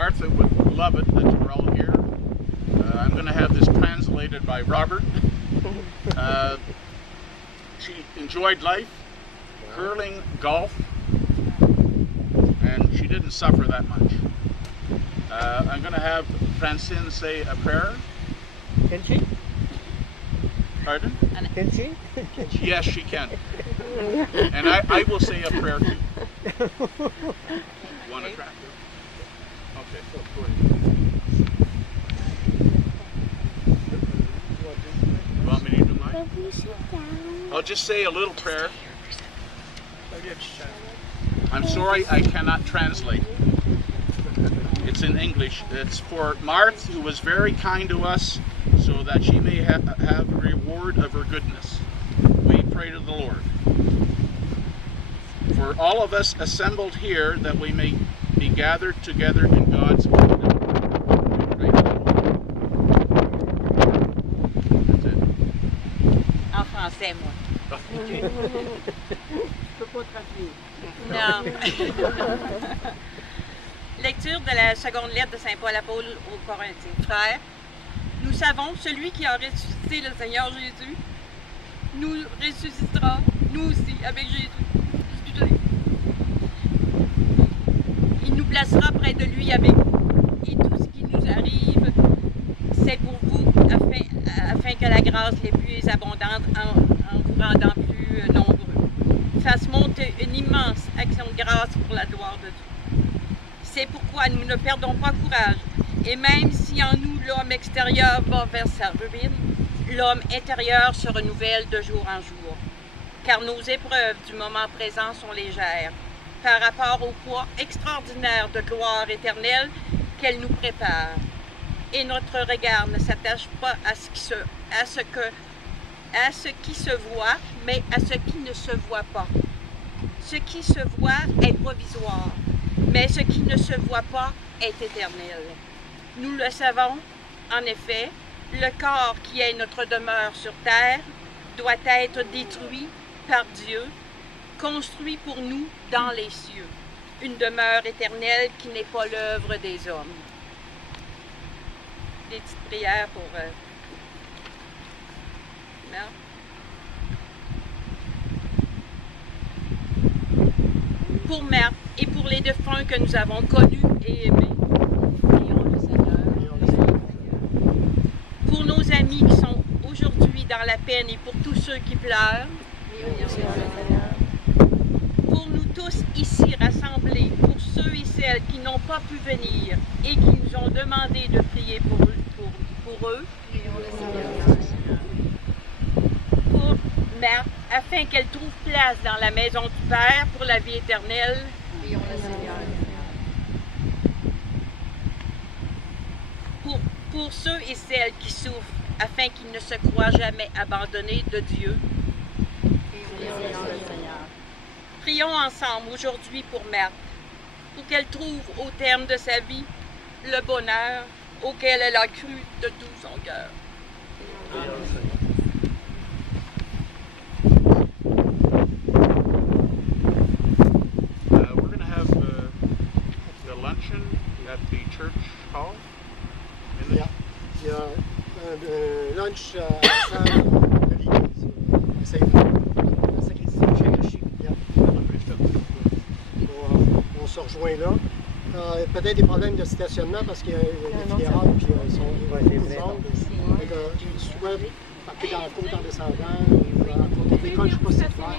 Martha would love it that you're all here. I'm going to have this translated by Robert. She enjoyed life, curling, golf, and she didn't suffer that much. I'm going to have Francine say a prayer. Can she? Pardon? Can she? Yes, she can. And I will say a prayer too. Want to try? Okay. You want me to do mine? I'll just say a little prayer. I'm sorry I cannot translate. It's in English. It's for Martha, who was very kind to us, so that she may have a reward of her goodness. We pray to the Lord. For all of us assembled here, that we may be gathered together in God's kingdom. Pray to the Lord. That's it. En français, moi. Je peux pas traduire. Non. Lecture de la seconde lettre de Saint Paul apôtre aux Corinthiens. Frères, nous savons, celui qui a ressuscité le Seigneur Jésus, nous ressuscitera, nous aussi, avec Jésus. Il nous placera près de lui avec vous. Et tout ce qui nous arrive, c'est pour vous, afin que la grâce les plus abondantes, en vous rendant plus nombreux, fasse monter une immense action de grâce pour la gloire de Dieu. C'est pourquoi nous ne perdons pas courage. Et même si en nous l'homme extérieur va vers sa ruine, l'homme intérieur se renouvelle de jour en jour. Car nos épreuves du moment présent sont légères par rapport au poids extraordinaire de gloire éternelle qu'elle nous prépare. Et notre regard ne s'attache pas à ce qui se voit, mais à ce qui ne se voit pas. Ce qui se voit est provisoire, mais ce qui ne se voit pas est éternel. Nous le savons, en effet, le corps qui est notre demeure sur terre doit être détruit par Dieu, construit pour nous dans les cieux, une demeure éternelle qui n'est pas l'œuvre des hommes. Des petites prières pour Mère. Pour Mère et pour les défunts que nous avons connus et aimés. Prions le Seigneur. Pour nos amis qui sont aujourd'hui dans la peine et pour tous ceux qui pleurent. Pour nous tous ici rassemblés, pour ceux et celles qui n'ont pas pu venir et qui nous ont demandé de prier pour eux. Pour Mère, afin qu'elle trouve place dans la maison du Père pour la vie éternelle. Prions le Seigneur. Pour ceux et celles qui souffrent, afin qu'ils ne se croient jamais abandonnés de Dieu. Prions le Seigneur. Prions ensemble aujourd'hui pour Marthe, pour qu'elle trouve au terme de sa vie le bonheur auquel elle a cru de tout son cœur. We're going to have the luncheon at the church hall. Il y a un lunch à la salle de l'église. On se rejoint là. Peut-être des problèmes de stationnement parce qu'il y a des fédérales et puis ils sont beaucoup de monde. Soit parquer dans la cour en descendant, à côté de l'école, je ne sais pas si c'est clair.